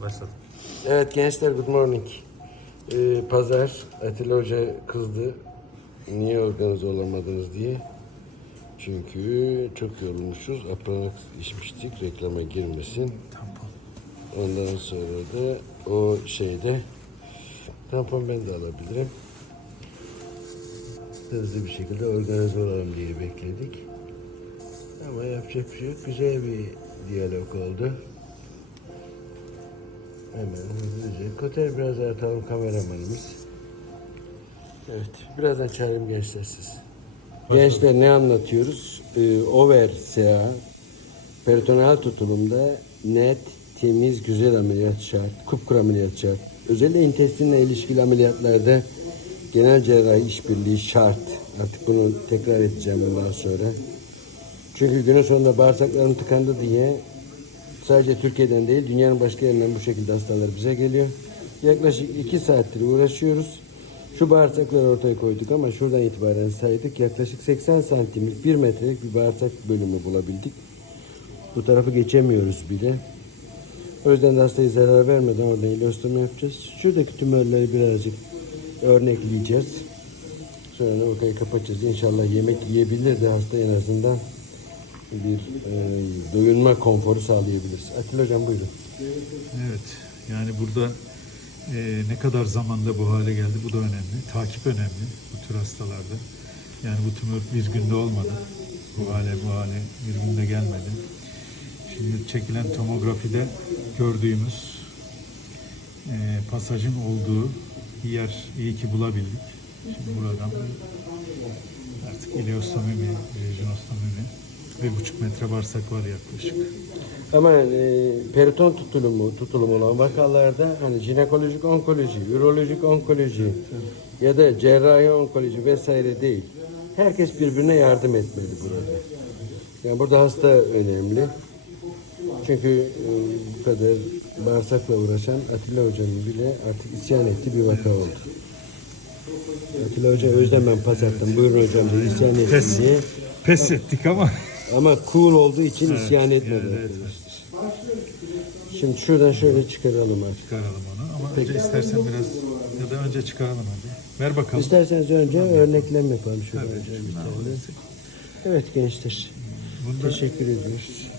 Başladım. Evet gençler good morning. Ee, pazar Atilla Hoca kızdı. Niye organize olamadınız diye. Çünkü çok yorulmuşuz. Apranak içmiştik reklama girmesin. Tampon. Ondan sonra da o şeyde tampon ben de alabilirim. Hızlı bir şekilde organize olalım diye bekledik. Ama yapacak bir şey yok. Güzel bir diyalog oldu. Hemen hızlıca. Koter biraz atalım kameramanımız. Evet. Birazdan çağırayım gençler siz. Gençler ne anlatıyoruz? Ee, over SA peritoneal tutulumda net, temiz, güzel ameliyat şart. Kupkuru ameliyat şart. Özellikle intestinle ilişkili ameliyatlarda genel cerrahi işbirliği şart. Artık bunu tekrar edeceğim bundan sonra. Çünkü günün sonunda bağırsaklarım tıkandı diye sadece Türkiye'den değil dünyanın başka yerinden bu şekilde hastalar bize geliyor. Yaklaşık iki saattir uğraşıyoruz. Şu bağırsakları ortaya koyduk ama şuradan itibaren saydık. Yaklaşık 80 santimlik, 1 metrelik bir bağırsak bölümü bulabildik. Bu tarafı geçemiyoruz bile. O yüzden de hastayı zarar vermeden oradan ileostomi yapacağız. Şuradaki tümörleri birazcık örnekleyeceğiz. Sonra orayı kapatacağız. İnşallah yemek yiyebilir de hasta en azından bir e, doyurma konforu sağlayabiliriz. Atilla Hocam buyurun. Evet. Yani burada e, ne kadar zamanda bu hale geldi bu da önemli. Takip önemli bu tür hastalarda. Yani bu tümör bir günde olmadı. Bu hale bu hale bir günde gelmedi. Şimdi çekilen tomografide gördüğümüz e, pasajın olduğu bir yer iyi ki bulabildik. Şimdi buradan artık ileostomi mi, jejinostomi mi bir buçuk metre bağırsak var yaklaşık. Ama e, periton tutulumu, tutulumu olan vakalarda hani jinekolojik onkoloji, ürolojik onkoloji ya da cerrahi onkoloji vesaire değil. Herkes birbirine yardım etmeli burada. Yani burada hasta önemli. Çünkü e, bu kadar bağırsakla uğraşan Atilla Hoca'nın bile artık isyan ettiği bir vaka oldu. Atilla Hoca özden ben pas attım. Buyurun hocam isyan ettim diye. Pes ettik ama Ama cool olduğu için isyan etmedi. yani evet, arkadaşlar. Şimdi şuradan şöyle çıkaralım artık. çıkaralım onu ama önce istersen biraz ya da önce çıkaralım hadi. Ver bakalım. İsterseniz önce örneklem yapalım şöyle Tabii, önce. Evet gençler. Bunda Teşekkür ediyoruz.